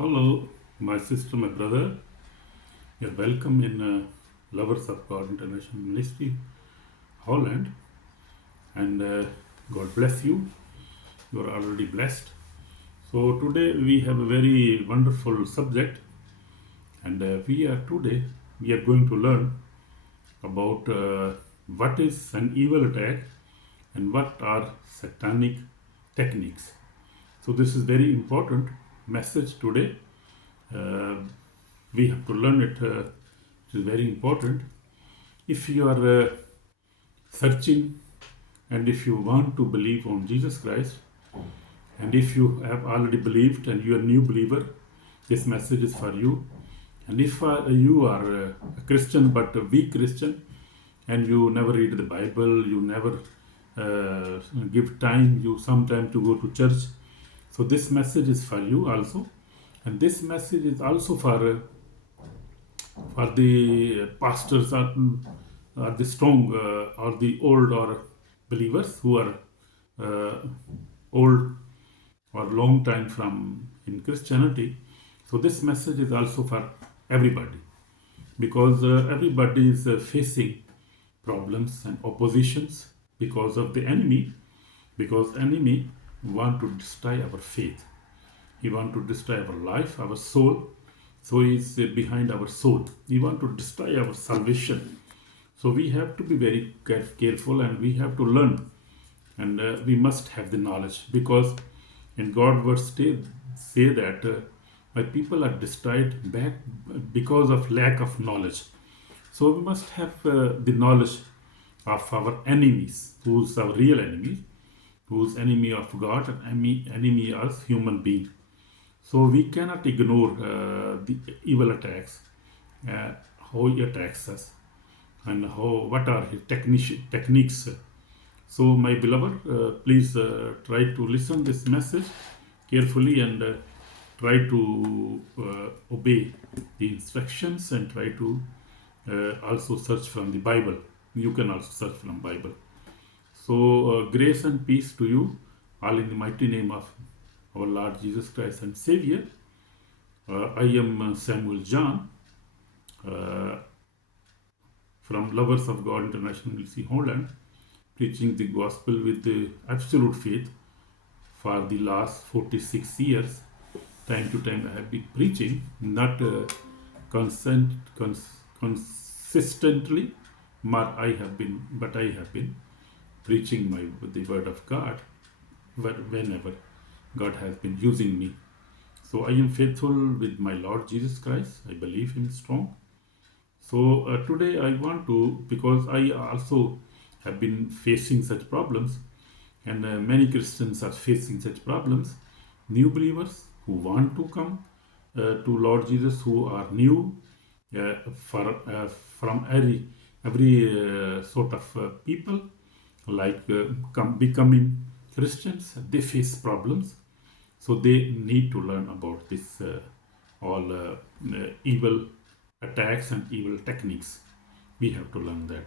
Hello, my sister, my brother. You're welcome in Lovers of God International Ministry Holland, and God bless you. You are already blessed. So today we have a very wonderful subject, and we are going to learn about what is an evil attack and what are satanic techniques. So this is very important message today. Uh, we have to learn it. It is very important. If you are searching and if you want to believe on Jesus Christ, and if you have already believed and you are a new believer, this message is for you. And if you are a Christian but a weak Christian, and you never read the Bible, you never give time, you sometime to go to church, so this message is for you also. And this message is also for the pastors or the strong or the old or believers who are uh, old or long time from in Christianity. So this message is also for everybody, because everybody is facing problems and oppositions because of the enemy, because enemy want to destroy our faith. He want to destroy our life, our soul. So he is behind our soul. He want to destroy our salvation. So we have to be very careful, and we have to learn, and we must have the knowledge, because in God words say that my people are destroyed back because of lack of knowledge. So we must have the knowledge of our enemies, who's our real enemy, who's enemy of God and enemy of human being. So we cannot ignore the evil attacks, how he attacks us, and what are his techniques. So my beloved, please try to listen this message carefully, and try to obey the instructions, and try to also search from the Bible. You can also search from Bible. So grace and peace to you all in the mighty name of our Lord Jesus Christ and Savior. I am Samuel John from Lovers of God International Ministry Holland, preaching the gospel with the absolute faith for the last 46 years. Time to time I have been preaching, not consistently, but I have been preaching the word of God whenever God has been using me. So I am faithful with my Lord Jesus Christ. I believe Him strong. So today I want to, because I also have been facing such problems, and many Christians are facing such problems. New believers who want to come to Lord Jesus, who are new from every sort of people, like becoming Christians, they face problems. So they need to learn about this all evil attacks and evil techniques. We have to learn that.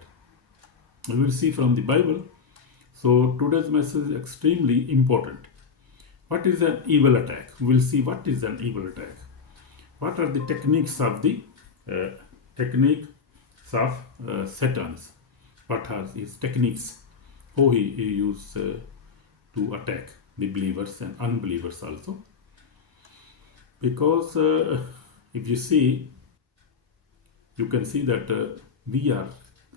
We will see from the Bible. So today's message is extremely important. What is an evil attack? We'll see what is an evil attack. What are the techniques of Satan's? What are his techniques? How he used to attack the believers and unbelievers also. Because if you see, you can see that we are,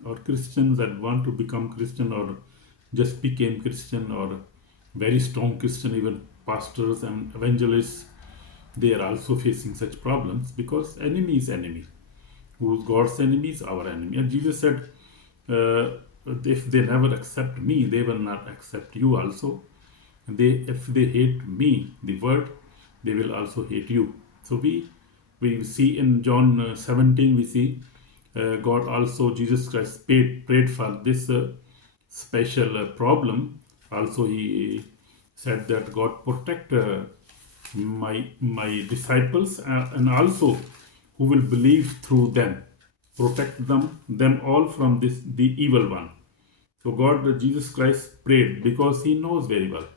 or Christians that want to become Christian, or just became Christian, or very strong Christian, even pastors and evangelists, they are also facing such problems, because enemy is enemy. Who's God's enemy is our enemy. And Jesus said, if they never accept me, they will not accept you also. And if they hate me, the word, they will also hate you. So we see in John 17, we see God also, Jesus Christ prayed for this special problem. Also he said that God protect my disciples, and also who will believe through them, protect them all from the evil one. So God, Jesus Christ prayed, because he knows very well,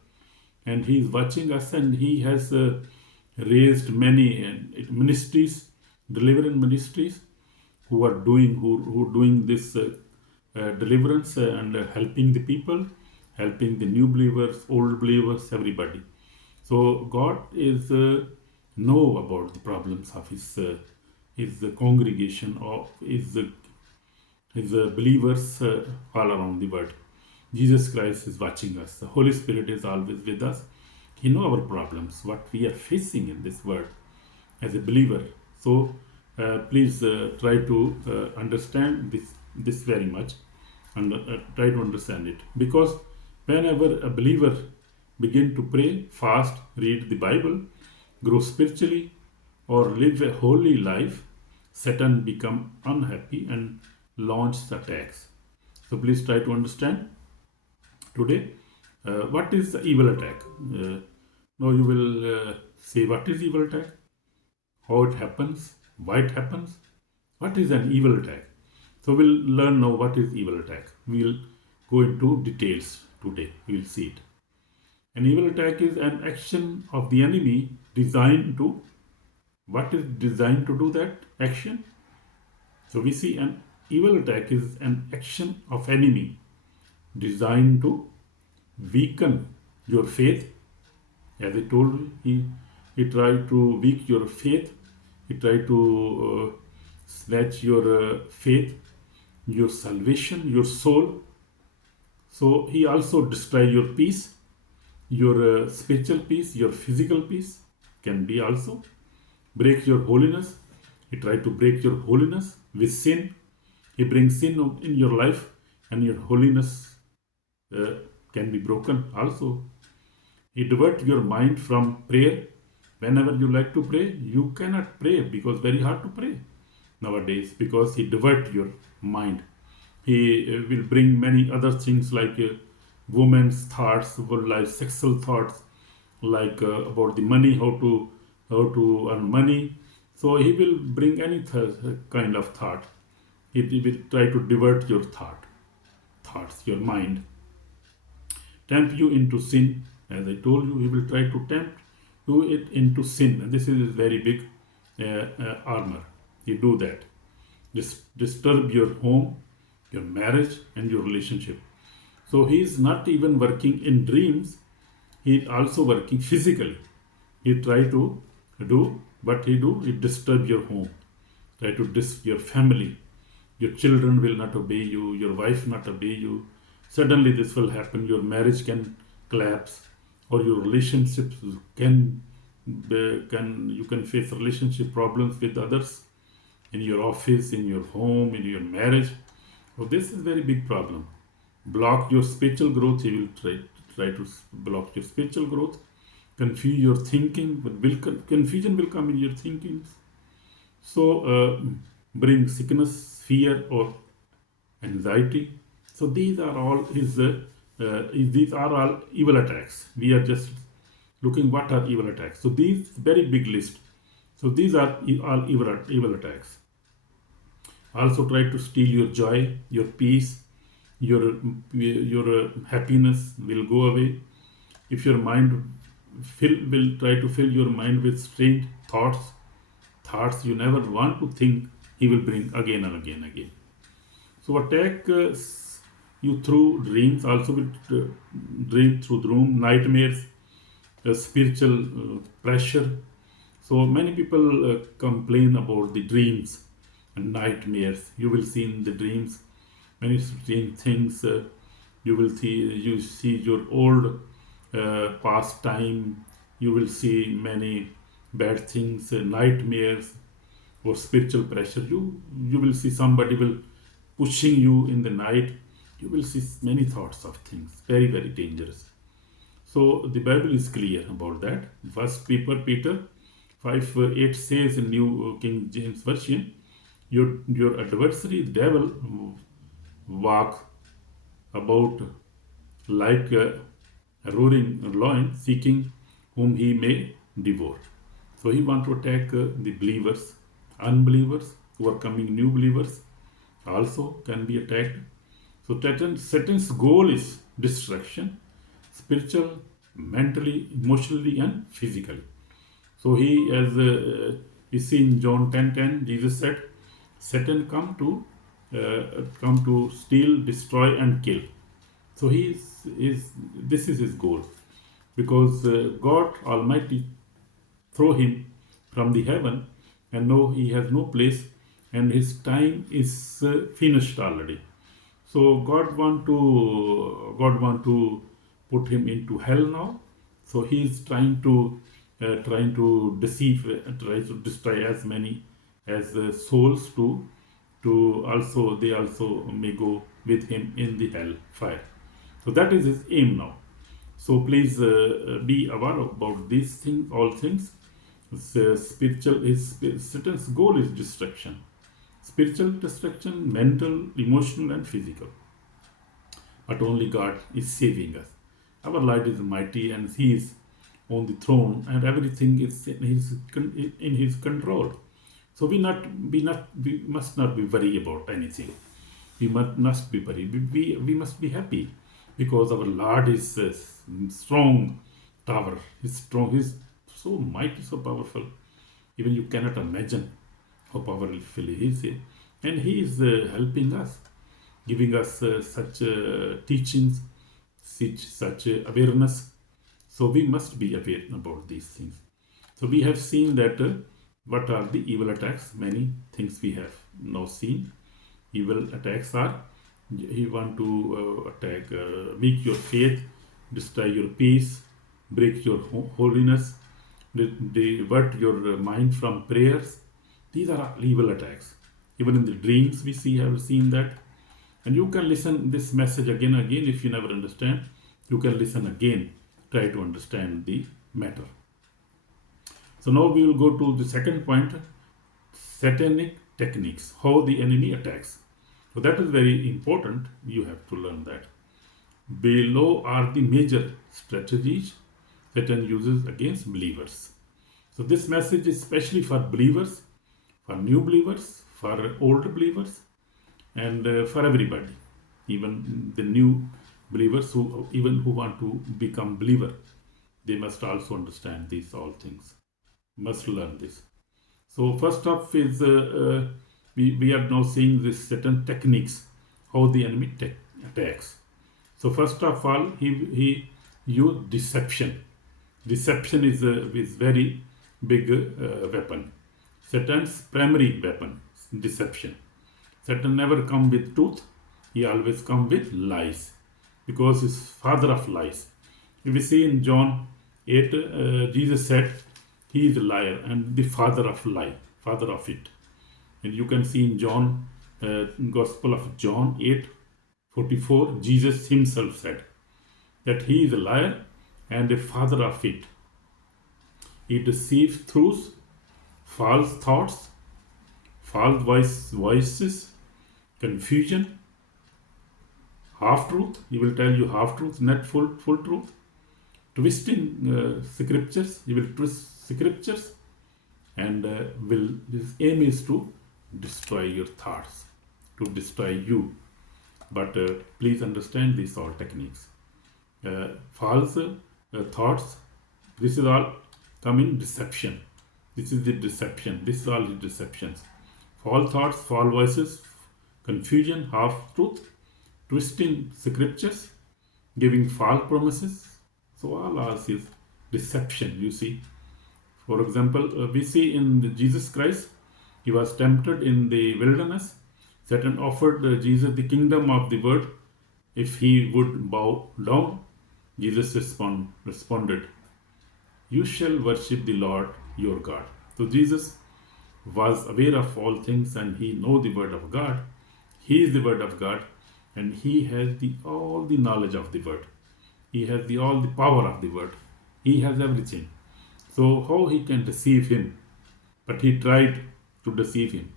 and he is watching us, and he has raised many ministries, deliverance ministries, who are doing this deliverance and helping the people, helping the new believers, old believers, everybody. So God is know about the problems of his congregation, or his believers all around the world. Jesus Christ is watching us. The Holy Spirit is always with us. He knows our problems, what we are facing in this world as a believer. So please try to understand this very much, and try to understand it, because whenever a believer begin to pray, fast, read the Bible, grow spiritually, or live a holy life, Satan become unhappy and launch attacks. So please try to understand today what is the evil attack. Now you will say, what is evil attack, how it happens, why it happens, what is an evil attack. So we'll learn now what is evil attack. We'll go into details today. We'll see it. An evil attack is an action of the enemy designed to, what is designed to do that action? So we see an evil attack is an action of enemy designed to weaken your faith. As I told you, he tried to weaken your faith. He tried to snatch your faith, your salvation, your soul. So he also destroy your peace, your spiritual peace, your physical peace can be also. Break your holiness. He tried to break your holiness with sin. He brings sin in your life, and your holiness can be broken also. He divert your mind from prayer. Whenever you like to pray, you cannot pray, because very hard to pray nowadays, because he divert your mind. He will bring many other things like women's thoughts, like sexual thoughts, like about the money, how to earn money. So he will bring any kind of thought. He will try to divert your thoughts, your mind, tempt you into sin. As I told you, he will try to tempt you it into sin, and this is very big armor. He do that. Disturb your home, your marriage, and your relationship. So he is not even working in dreams. He is also working physically. He try to do what he do. He disturb your home. Try to disturb your family. Your children will not obey you. Your wife not obey you. Suddenly this will happen. Your marriage can collapse, or your relationships can you can face relationship problems with others in your office, in your home, in your marriage. So this is very big problem. Block your spiritual growth. He will try to block your spiritual growth. Confuse your thinking, but confusion will come in your thinking. So bring sickness, fear, or anxiety. So these are all these are all evil attacks. We are just looking what are evil attacks. So these very big list. So these are all evil attacks. Also try to steal your joy, your peace, your happiness will go away. If your mind will try to fill your mind with strange thoughts you never want to think, he will bring again and again and again. So attack you through dreams, also with dream through dream, nightmares, spiritual pressure. So many people complain about the dreams and nightmares. You will see in the dreams many strange things. You see your old past time. You will see many bad things, nightmares, or spiritual pressure. You will see somebody will pushing you in the night. You will see many thoughts of things, very very dangerous. So the Bible is clear about that. First Peter 5:8 says in New King James Version, your adversary, the devil, walk about like a roaring lion, seeking whom he may devour. So he want to attack the believers, unbelievers who are coming, new believers also can be attacked. So Satan's goal is destruction, spiritual, mentally, emotionally, and physically. So he, as you see in John 10:10, Jesus said, Satan come to steal, destroy, and kill. So this is his goal, because God Almighty throw him from the heaven, and no, he has no place, and his time is finished already. So God want to put him into hell now. So he is trying to deceive, try to destroy as many as souls to also they also may go with him in the hell fire. So that is his aim now. So please be aware about these things, all things. Satan's goal is destruction, spiritual destruction, mental, emotional, and physical. But only God is saving us. Our Lord is mighty, and He is on the throne, and everything is in His control. So we must not be worried about anything. We must be worried. We must be happy, because our Lord is a strong tower. He's strong. He's so mighty, so powerful. Even you cannot imagine how powerful He is. And He is helping us, giving us such teachings, such awareness. So we must be aware about these things. So we have seen that what are the evil attacks. Many things we have now seen. Evil attacks are, he want to attack, weak your faith, destroy your peace, break your holiness, divert your mind from prayers. These are evil attacks. Even in the dreams we have seen that. And you can listen this message again and again. If you never understand, you can listen again, try to understand the matter. So now we will go to the second point, satanic techniques, how the enemy attacks. So that is very important. You have to learn that. Below are the major strategies Satan uses against believers. So this message is especially for believers, for new believers, for older believers, and for everybody, even the new believers who want to become believer. They must also understand these all things. Must learn this. So first off is we are now seeing this certain techniques, how the enemy attacks. So first of all, he used deception. Deception is very big weapon. Satan's primary weapon, deception. Satan never come with truth. He always come with lies, because he's father of lies. If we see in John 8, Jesus said, he is a liar and the father of lie, father of it. And you can see in John, Gospel of John 8:44, Jesus himself said that he is a liar and a father of it. He deceives through false thoughts, false voices, confusion, half truth. He will tell you half truth, not full truth. Twisting scriptures. He will twist scriptures, and his aim is to destroy your thoughts, to destroy you. But please understand these all techniques. False thoughts. This is all coming deception. This is the deception. This is all the deceptions. False thoughts, false voices, confusion, half truth, twisting scriptures, giving false promises. So all ours is deception, you see. For example, we see in Jesus Christ, he was tempted in the wilderness. Satan offered Jesus the kingdom of the world if he would bow down. Jesus responded, you shall worship the Lord your God. So Jesus was aware of all things, and he know the word of God. He is the word of God, and he has all the knowledge of the word. He has all the power of the word. He has everything. So how he can deceive him? But he tried to deceive him.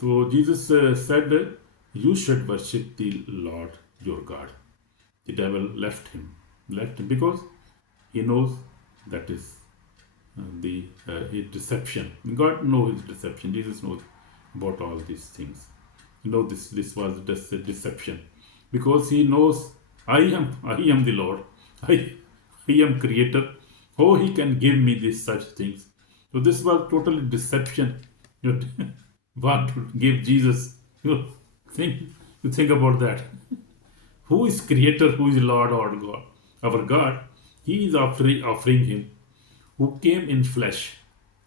So Jesus said, you should worship the Lord your God. The devil left him because he knows that is his deception. God knows his deception. Jesus knows about all these things. You know, this was just a deception, because he knows I am the Lord. I am creator. How he can give me these such things? So this was totally deception. You want to give Jesus. Think, you think about that. Who is Creator? Who is Lord or God? Our God. He is offering Him, who came in flesh.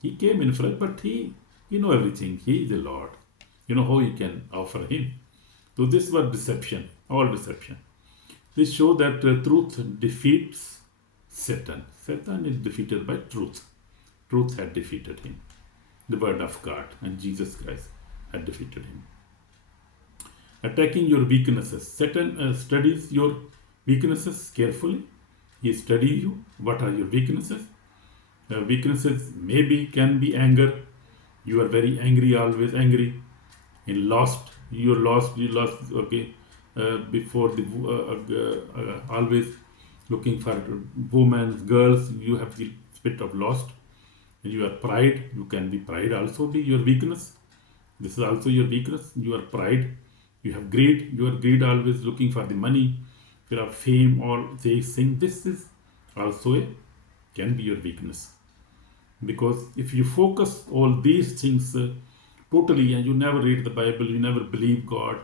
He came in flesh, but He know everything. He is the Lord. You know how you can offer Him. So this was deception, all deception. This show that truth defeats Satan. Satan is defeated by truth. Truth had defeated him. The word of God and Jesus Christ had defeated him. Attacking your weaknesses. Satan studies your weaknesses carefully. He studies you. What are your weaknesses? Weaknesses maybe can be anger. You are very angry, always angry. And lost. You lost. Okay. Before the always looking for women, girls. You have the spirit of lost. And you are pride. You can be pride also be your weakness. This is also your weakness. You are pride. You have greed. You are greed, always looking for the money. You have fame or thing. This is also can be your weakness. Because if you focus all these things totally, and you never read the Bible, you never believe God,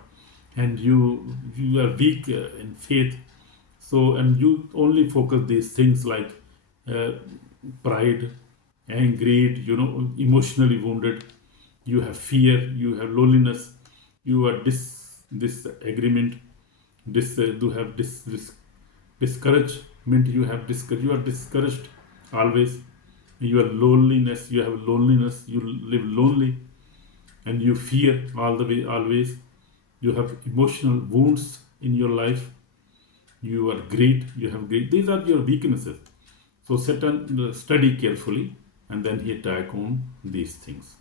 and you are weak in faith, so and you only focus these things like pride and greed, emotionally wounded, you have fear, you have loneliness, you are disagreement, you have discouragement, you are discouraged always, you are loneliness, you have loneliness, you live lonely, and you fear all the way always, you have emotional wounds in your life, you are greed, you have greed. These are your weaknesses. So Satan study carefully, and then he attack on these things.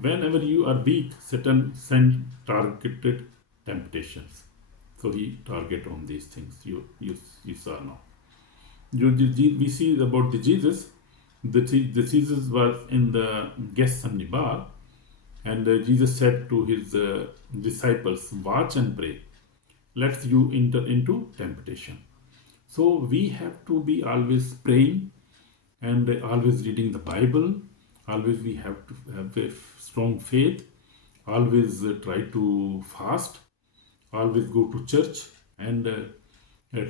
Whenever you are weak, Satan send targeted temptations. So he target on these things. You saw now. We see about the Jesus. The Jesus was in the Gethsemane bar, and Jesus said to his disciples, "Watch and pray, lest you enter into temptation." So we have to be always praying and always reading the Bible. Always we have to have a strong faith. Always try to fast. Always go to church and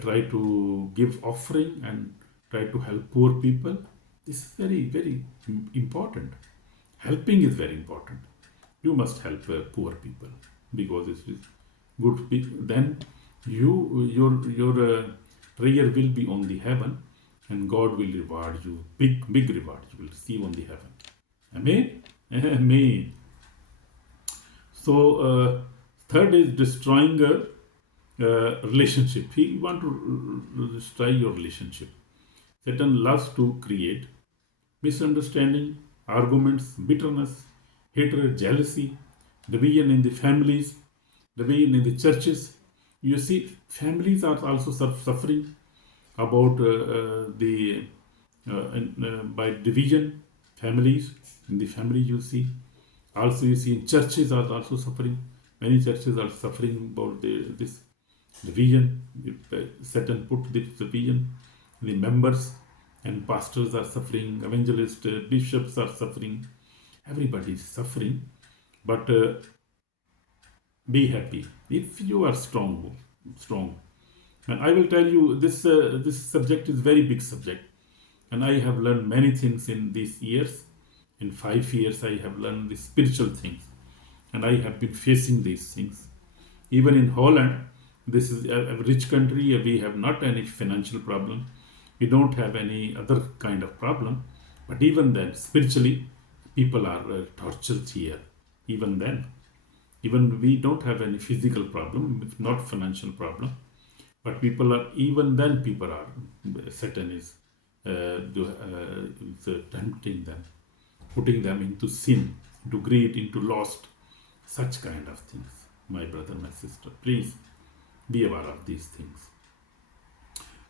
try to give offering and try to help poor people. This is very, very important. Helping is very important. You must help poor people because it is good. Then your prayer will be on the heaven, and God will reward you. Big reward you will receive on the heaven. Amen. Amen. So third is destroying a relationship. He want to destroy your relationship. Satan loves to create misunderstanding, arguments, bitterness, hatred, jealousy, division in the families, division in the churches. You see, families are also suffering about by division. Families in the family, you see. Also, you see, churches are also suffering. Many churches are suffering about this division. Satan put this division. The members and pastors are suffering. Evangelists, bishops are suffering. Everybody is suffering. But be happy if you are strong. And I will tell you, this subject is very big subject. And I have learned many things in these years. In 5 years, I have learned the spiritual things. And I have been facing these things. Even in Holland, this is a rich country. We have not any financial problem. We don't have any other kind of problem. But even then, spiritually, people are tortured here. Even then. Even we don't have any physical problem, not financial problem. But people are, even then, Satan is tempting them, putting them into sin, into greed, into lust, such kind of things. My brother, my sister, please be aware of these things.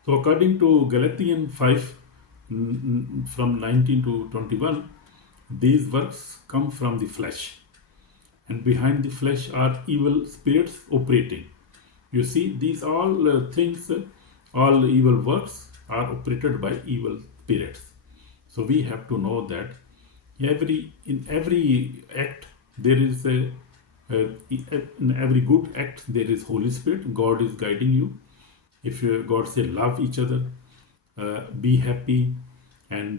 So according to Galatians 5, from 19 to 21, these works come from the flesh. And behind the flesh are evil spirits operating. You see, these all things, all evil works are operated by evil spirits. So we have to know that In every act there is in every good act there is Holy Spirit. God is guiding you. If God say love each other, be happy, and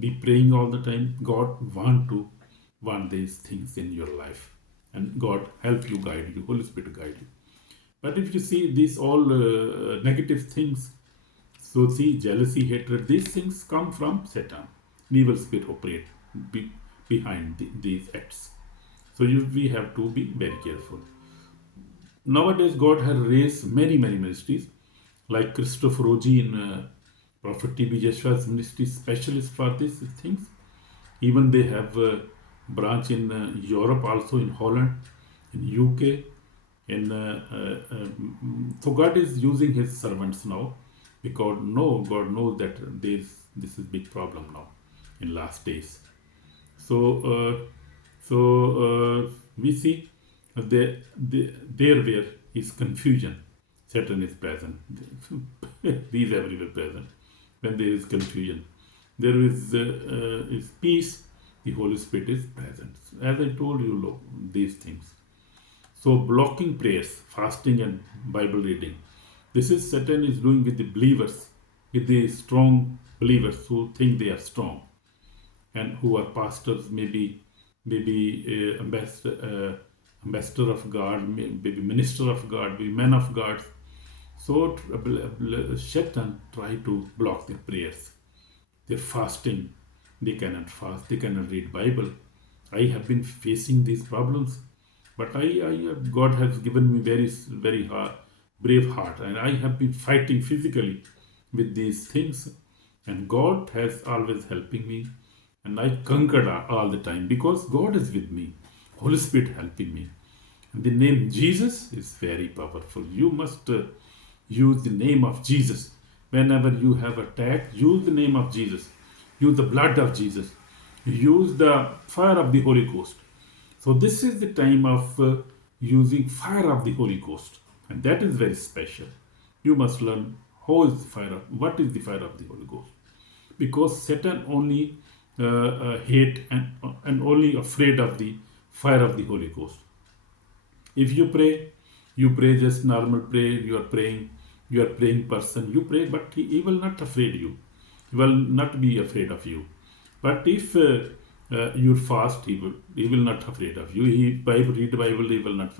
be praying all the time, God want these things in your life, and God help you, guide you, Holy Spirit guide you. But if you see these all negative things, so see, jealousy, hatred, these things come from Satan. Evil spirit operate be, behind these acts. So we have to be very careful. Nowadays, God has raised many ministries, like Christopher Roji in Prophet T.B. Joshua's ministry, specialist for these things. Even they have a branch in Europe, also in Holland, in UK. So God is using His servants now, because God knows that this is big problem now in last days. So we see there where is confusion, Satan is present. He is everywhere present. When there is confusion, there is peace. The Holy Spirit is present. As I told you, these things. So blocking prayers, fasting, and Bible reading. This is Satan is doing with the believers, with the strong believers who think they are strong, and who are pastors, maybe ambassador of God, maybe minister of God, maybe men of God. So Satan try to block their prayers. They're fasting, they cannot fast, they cannot read Bible. I have been facing these problems, but God has given me very brave heart, and I have been fighting physically with these things, and God has always helping me, and I conquered all the time because God is with me, Holy Spirit helping me. And the name Jesus is very powerful. You must use the name of Jesus. Whenever you have attack, use the name of Jesus. Use the blood of Jesus. Use the fire of the Holy Ghost. So this is the time of using fire of the Holy Ghost. And that is very special. You must learn what is the fire of the Holy Ghost. Because Satan only hate and only afraid of the fire of the Holy Ghost. If you pray just normal prayer, you are praying person, you pray, but he will not afraid you. He will not be afraid of you. But if you fast, he will not afraid of you. Read Bible, he will not.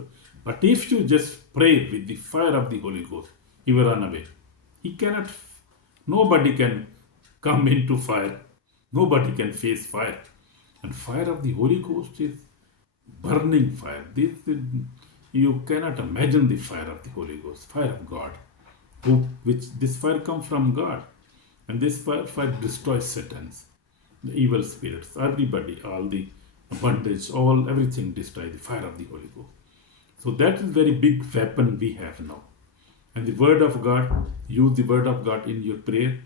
But if you just pray with the fire of the Holy Ghost, he will run away. He cannot. Nobody can come into fire. Nobody can face fire. And fire of the Holy Ghost is burning fire. You cannot imagine the fire of the Holy Ghost, fire of God. Which this fire comes from God. And this fire destroys Satan's, the evil spirits, everybody, all the bondage, everything destroy the fire of the Holy Ghost. So that is very big weapon we have now. And the word of God, use the word of God in your prayer.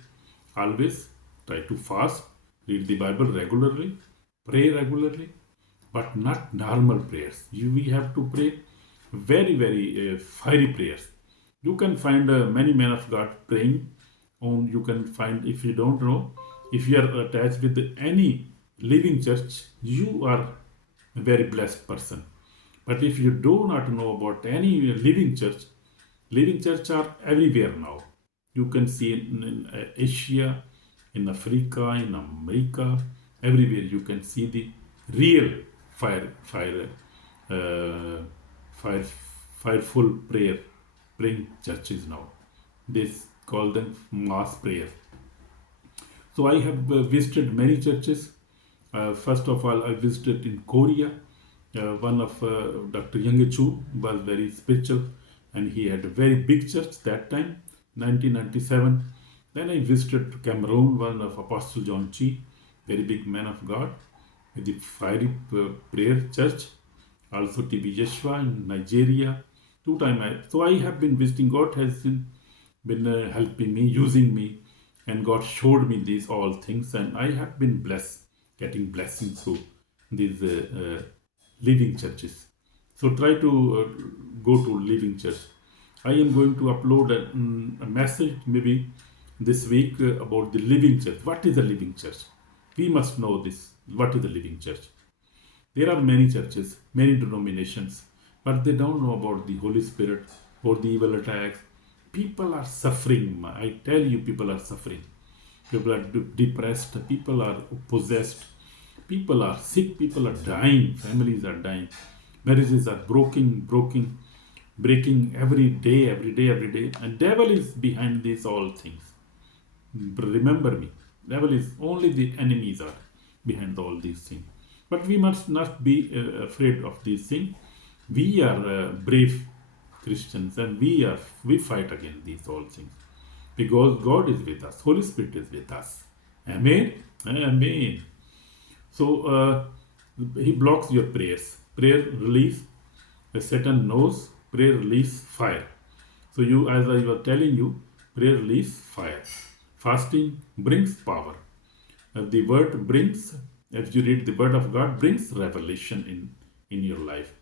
Always try to fast, read the Bible regularly, pray regularly, but not normal prayers. We have to pray very fiery prayers. You can find many men of God praying. You can find, if you don't know, if you are attached with any living church, you are a very blessed person. But if you do not know about any living church are everywhere now. You can see in Asia, in Africa, in America, everywhere you can see the real fireful praying churches now. This call them mass prayer. So I have visited many churches. First of all, I visited in Korea. One of Dr. Young Chu was very spiritual, and he had a very big church that time, 1997. Then I visited Cameroon, one of Apostle John Chi, very big man of God, with the fiery prayer church. Also T.B. Joshua in Nigeria. 2 times. So I have been visiting. God has been helping me, using me, and God showed me these all things, and I have been blessed, getting blessings through these living churches. So try to go to living church. I am going to upload a message maybe this week about the living church. What is a living church? We must know this. What is the living church? There are many churches, many denominations, but they don't know about the Holy Spirit or the evil attacks. People are suffering. I tell you, people are suffering. People are depressed. People are possessed. People are sick. People are dying. Families are dying. Marriages are breaking every day, every day, every day. And devil is behind these all things. Remember me. Devil is only the enemies are behind all these things. But we must not be afraid of these things. We are brave Christians, and we fight against these all things because God is with us. Holy Spirit is with us. Amen. Amen. So he blocks your prayers. Prayer release. Satan knows prayer release fire. So you, as I was telling you, prayer release fire. Fasting brings power. The word brings, if you read the word of God, brings revelation in your life.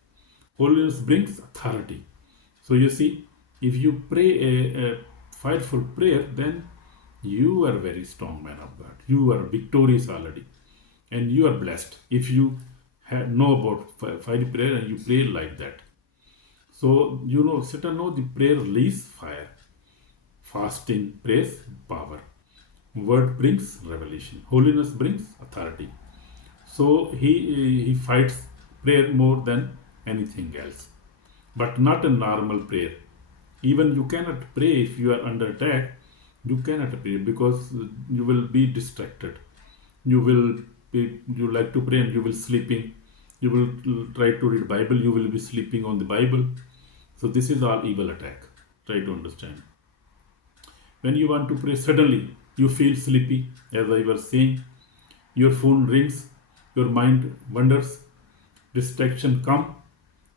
Holiness brings authority. So you see, if you pray a fireful prayer, then you are a very strong man of God. You are victorious already. And you are blessed if you know about fiery prayer and you pray like that. So, you know, Satan knows the prayer release fire. Fasting prays power. Word brings revelation. Holiness brings authority. So he fights prayer more than anything else. But not a normal prayer. Even you cannot pray if you are under attack. You cannot pray because you will be distracted. You like to pray and you will sleeping. You will try to read Bible. You will be sleeping on the Bible. So this is all evil attack. Try to understand. When you want to pray, suddenly you feel sleepy. As I was saying, your phone rings, your mind wanders, distraction come,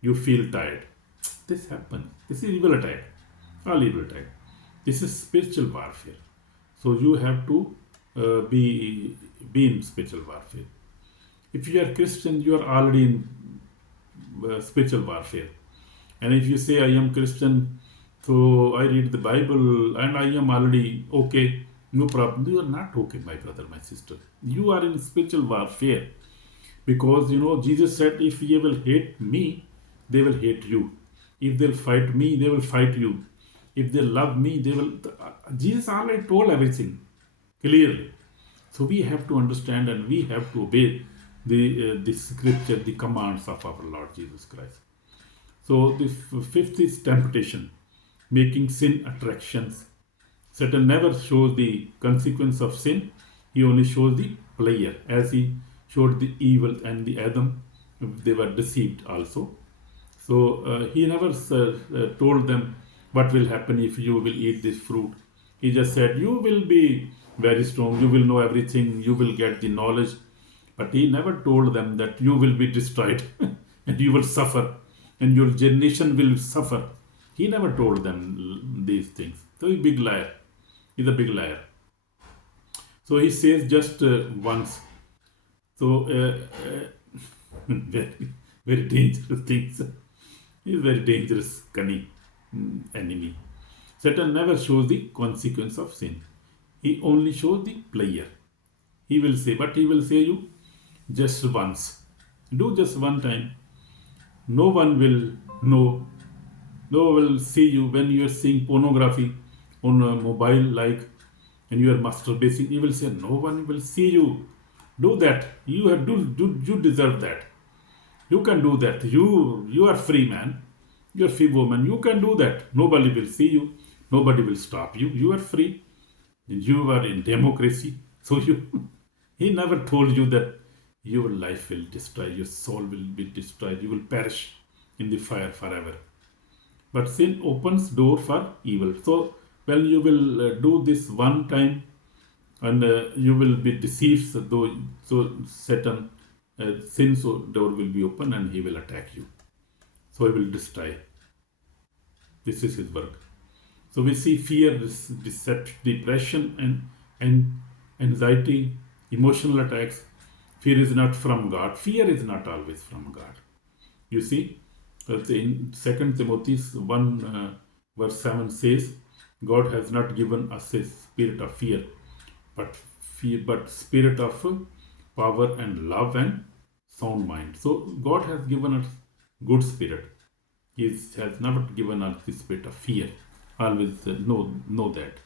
you feel tired. This happens. This is evil attack. All evil attack. This is spiritual warfare. So you have to be in spiritual warfare. If you are Christian, you are already in spiritual warfare. And if you say, I am Christian, so I read the Bible and I am already okay, no problem. You are not okay, my brother, my sister. You are in spiritual warfare. Because, you know, Jesus said, if ye will hate me, they will hate you. If they'll fight me, they will fight you. If they love me, they will. Jesus already told everything clearly. So we have to understand and we have to obey the scripture, the commands of our Lord Jesus Christ. So the fifth is temptation, making sin attractions. Satan never shows the consequence of sin. He only shows the player, as he showed the evil and the Adam. They were deceived also. So he never told them what will happen if you will eat this fruit. He just said, you will be very strong, you will know everything, you will get the knowledge. But he never told them that you will be destroyed and you will suffer and your generation will suffer. He never told them these things. So he's a big liar. He's a big liar. So he says just once. So very, very dangerous things. He's a very dangerous, cunning enemy. Satan never shows the consequence of sin. He only shows the player. He will say, but he will say you just once. Do just one time. No one will know. No one will see you when you are seeing pornography on a mobile like and you are masturbating. He will say, no one will see you. Do that. You have you deserve that. You can do that. You are free man. You are free woman. You can do that. Nobody will see you. Nobody will stop you. You are free. You are in democracy. So he never told you that your life will destroy, your soul will be destroyed, you will perish in the fire forever. But sin opens door for evil. So when you will do this one time and you will be deceived, so Satan, sin's door will be open and he will attack you. So he will destroy. This is his work. So we see fear, depression, and anxiety, emotional attacks. Fear is not from God. Fear is not always from God. You see, in 2 Timothy 1 verse 7 says, God has not given us a spirit of fear, but spirit of power and love and sound mind. So God has given us good spirit. He has never given us the spirit of fear. Always know that.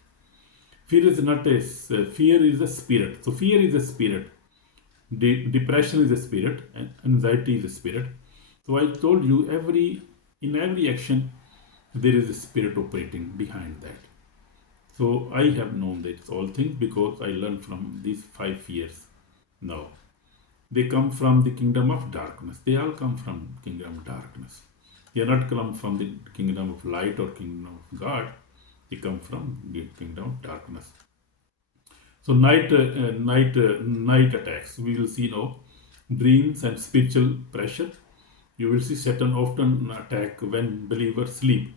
Fear is not a fear is a spirit. So fear is a spirit. Depression is a spirit, and anxiety is a spirit. So I told you in every action there is a spirit operating behind that. So I have known this all things because I learned from these 5 years now. They come from the kingdom of darkness. They all come from kingdom of darkness. They are not come from the kingdom of light or kingdom of God. They come from the kingdom of darkness. So night attacks. We will see now dreams and spiritual pressure. You will see Satan often attack when believers sleep.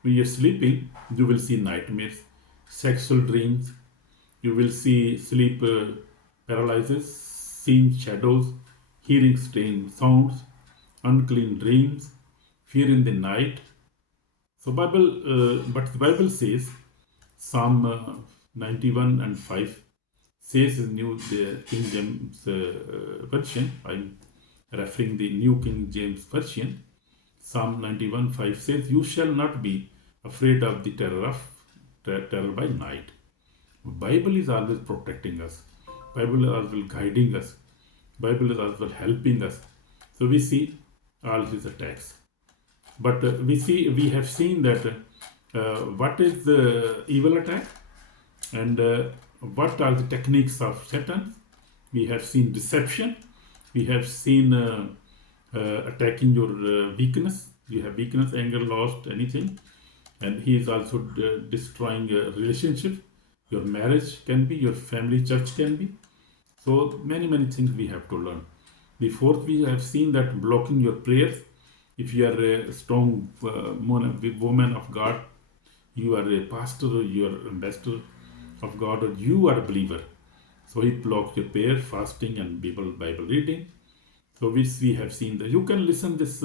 When you're sleeping, you will see nightmares, sexual dreams. You will see sleep paralysis, seeing shadows, hearing strange sounds, unclean dreams, fear in the night. So but the Bible says, Psalm 91 and 5 says in the King James version. I'm referring the New King James version. Psalm 91 5 says, "You shall not be afraid of the terror by night." Bible is always protecting us. Bible is always guiding us. Bible is always helping us. So we see all his attacks. But we have seen that what is the evil attack and what are the techniques of Satan. We have seen deception. We have seen attacking your weakness. You have weakness, anger, lost, anything. And he is also destroying a relationship. Your marriage can be, your family church can be. So many things we have to learn. The fourth, we have seen that blocking your prayers. If you are a strong woman of God, you are a pastor, or you are ambassador of God, or you are a believer. So he blocks your prayer, fasting, and Bible reading. So we have seen that. You can listen this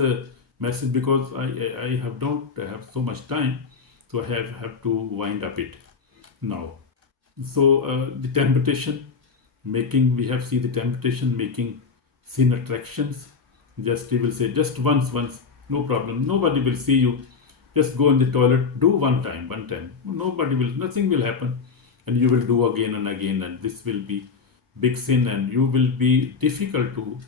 message because I don't have so much time, so I have to wind up it now. So the temptation making, we have seen the temptation making sin attractions. Just he will say, just once, no problem. Nobody will see you. Just go in the toilet, do one time. Nothing will happen. And you will do again and again, and this will be big sin, and you will be difficult to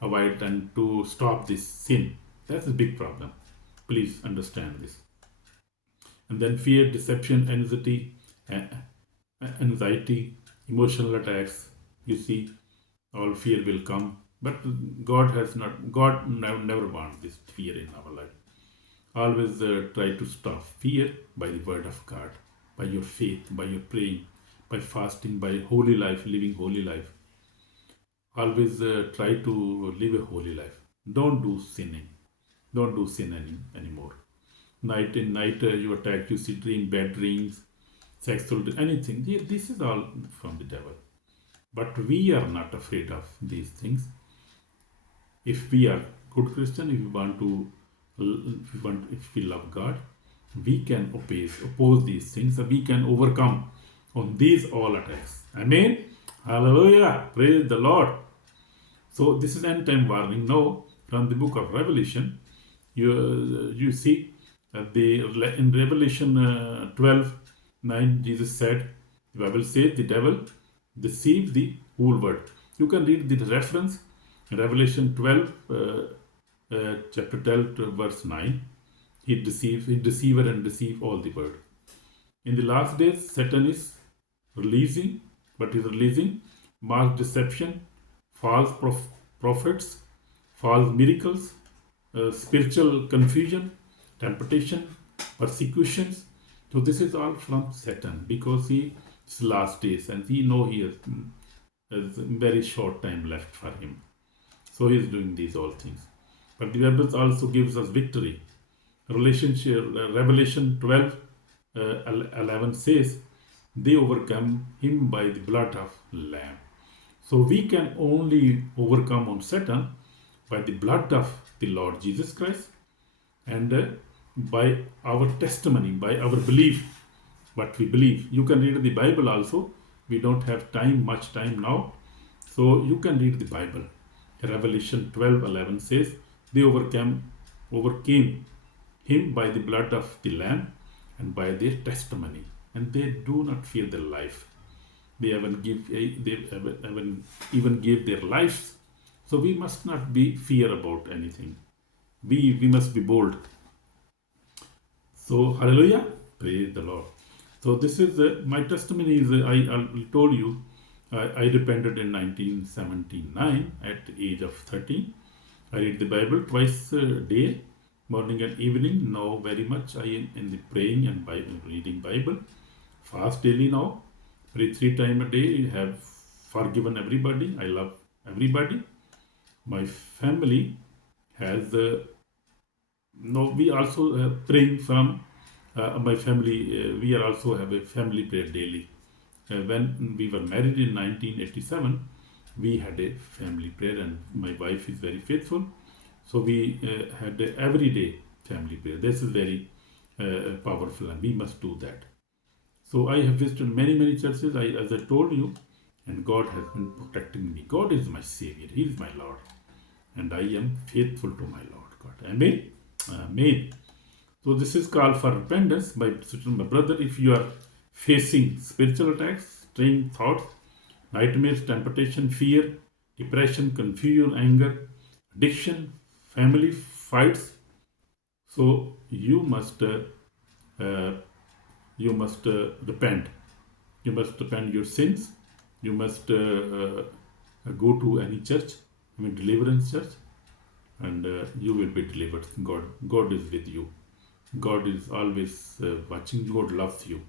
avoid and to stop this sin. That's a big problem. Please understand this. And then fear, deception, anxiety, emotional attacks. You see, all fear will come. But God never wants this fear in our life. Always try to stop fear by the word of God, by your faith, by your praying, by fasting, by holy life, living holy life. Always try to live a holy life. Don't do sinning. Don't do sin anymore. Night in night you attack, you see bad dreams, sexual, anything. This is all from the devil. But we are not afraid of these things. If we are good Christian, if we love God, we can oppose these things. We can overcome on these all attacks. Amen. Hallelujah. Praise the Lord. So this is end time warning. Now from the book of Revelation, you see in Revelation 12:9, Jesus said, the Bible says, the devil deceived the whole world. You can read the reference in Revelation 12, chapter 12 to verse 9. He deceiver and deceive all the world. In the last days, Satan is releasing mass deception, false prophets, false miracles, spiritual confusion, temptation, persecutions. So this is all from Satan, because it's last days and he has very short time left for him. So he is doing these all things. But the Bible also gives us victory. Revelation 12:11 says, they overcome him by the blood of Lamb. So we can only overcome on Satan by the blood of the Lord Jesus Christ and by our testimony, by our belief, what we believe. You can read the Bible also. We don't have much time now. So you can read the Bible. Revelation 12:11 says, they overcame him by the blood of the Lamb and by their testimony, and they do not fear their life. They even gave their lives. So we must not be fear about anything. We must be bold. So hallelujah, praise the Lord. So this is my testimony. Is I told you I repented in 1979 at the age of 30. I read the Bible twice a day, morning and evening. Now very much I am in the praying and Bible reading Bible. Fast daily now. Pray 3 times a day. I have forgiven everybody. I love everybody. My family has no. We also praying from my family. We are also have a family prayer daily. When we were married in 1987, we had a family prayer, and my wife is very faithful. So we had a everyday family prayer. This is very powerful, and we must do that. So I have visited many churches, as I told you, and God has been protecting me. God is my Savior. He is my Lord, and I am faithful to my Lord God. Amen. Amen. So this is called for repentance. My brother, if you are facing spiritual attacks, strange thoughts, nightmares, temptation, fear, depression, confusion, anger, addiction, family fights, so uh, repent. You must repent your sins. You must go to any church, deliverance church, and you will be delivered. God is with you. God is always watching. God loves you.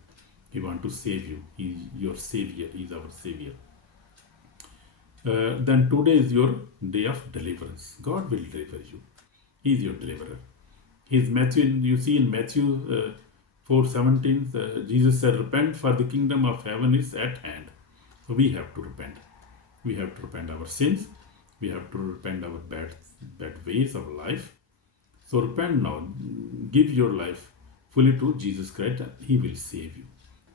He wants to save you. He is your Savior. He is our Savior. Then today is your day of deliverance. God will deliver you. He is your deliverer. He is Matthew. You see in Matthew 4:17, Jesus said, "Repent, for the kingdom of heaven is at hand." So we have to repent. We have to repent our sins. We have to repent our bad ways of life. So repent now. Give your life fully to Jesus Christ. He will save you,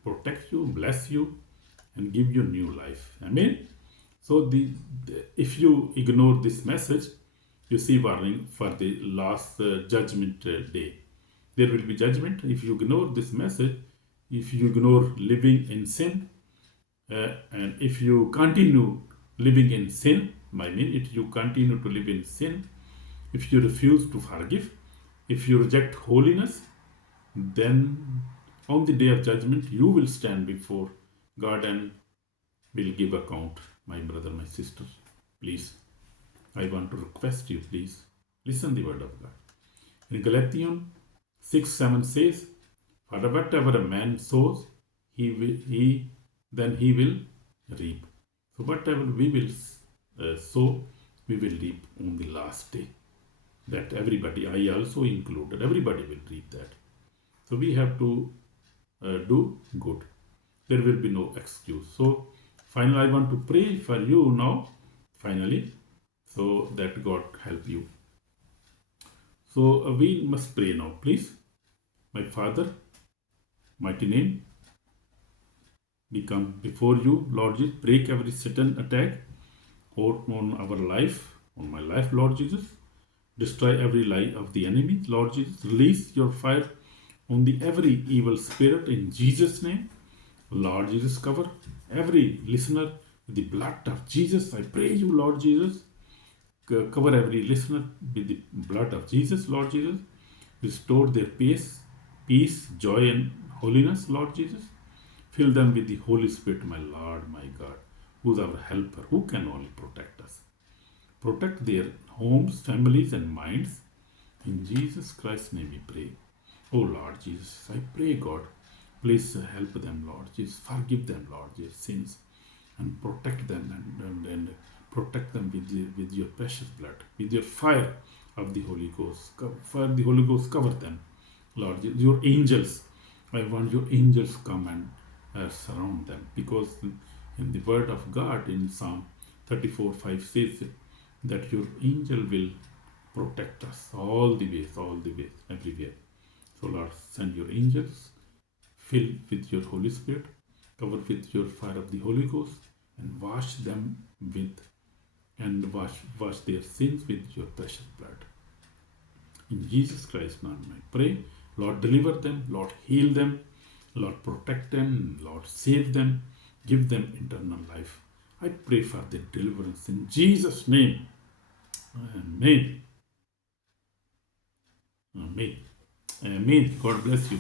protect you, bless you, and give you new life. Amen. So if you ignore this message, you see warning for the last judgment day. There will be judgment if you ignore this message. If you ignore living in sin, and if you continue living in sin, if you continue to live in sin, if you refuse to forgive, if you reject holiness, then on the day of judgment you will stand before God and will give account. My brother, my sister, please, I want to request you, please listen the word of God. In Galatians 6:7 says, "For whatever a man sows, he will reap." So whatever we will sow, we will reap on the last day. That everybody, I also included, everybody will reap that. So we have to do good. There will be no excuse. So finally, I want to pray for you now, finally, so that God help you. So we must pray now, please. My Father, mighty name, we come before you, Lord Jesus. Break every Satan attack on our life, on my life, Lord Jesus. Destroy every lie of the enemy, Lord Jesus. Release your fire on the every evil spirit in Jesus' name. Lord Jesus, cover every listener with the blood of Jesus. I pray you, Lord Jesus. Cover every listener with the blood of Jesus, Lord Jesus. Restore their peace, joy, and holiness, Lord Jesus. Fill them with the Holy Spirit, my Lord, my God, who's our helper, who can only protect us. Protect their homes, families, and minds. In Jesus Christ's name we pray. Oh Lord Jesus, I pray, God, please help them, Lord Jesus. Forgive them, Lord Jesus, sins, and protect them and protect them with your precious blood, with your fire of the Holy Ghost. For the Holy Ghost, cover them, Lord Jesus. Your angels, I want your angels come and surround them, because in the word of God in Psalm 34:5 says that your angel will protect us all the ways, everywhere. So Lord, send your angels, fill with your Holy Spirit, cover with your fire of the Holy Ghost, and wash them with and wash their sins with your precious blood. In Jesus Christ's name I pray. Lord, deliver them. Lord, heal them. Lord, protect them. Lord, save them. Give them eternal life. I pray for their deliverance in Jesus' name. Amen. Amen. Amen. God bless you.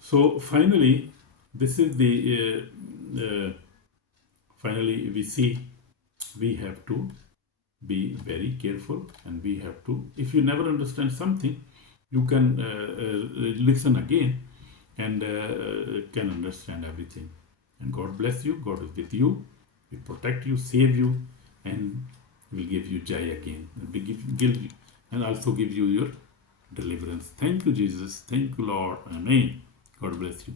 So finally, this is the finally we see we have to be very careful, and we have to, if you never understand something, you can listen again and can understand everything. And God bless you. God is with you. Will protect you, save you, and will give you joy again. And also give you your deliverance. Thank you, Jesus. Thank you, Lord. Amen. God bless you.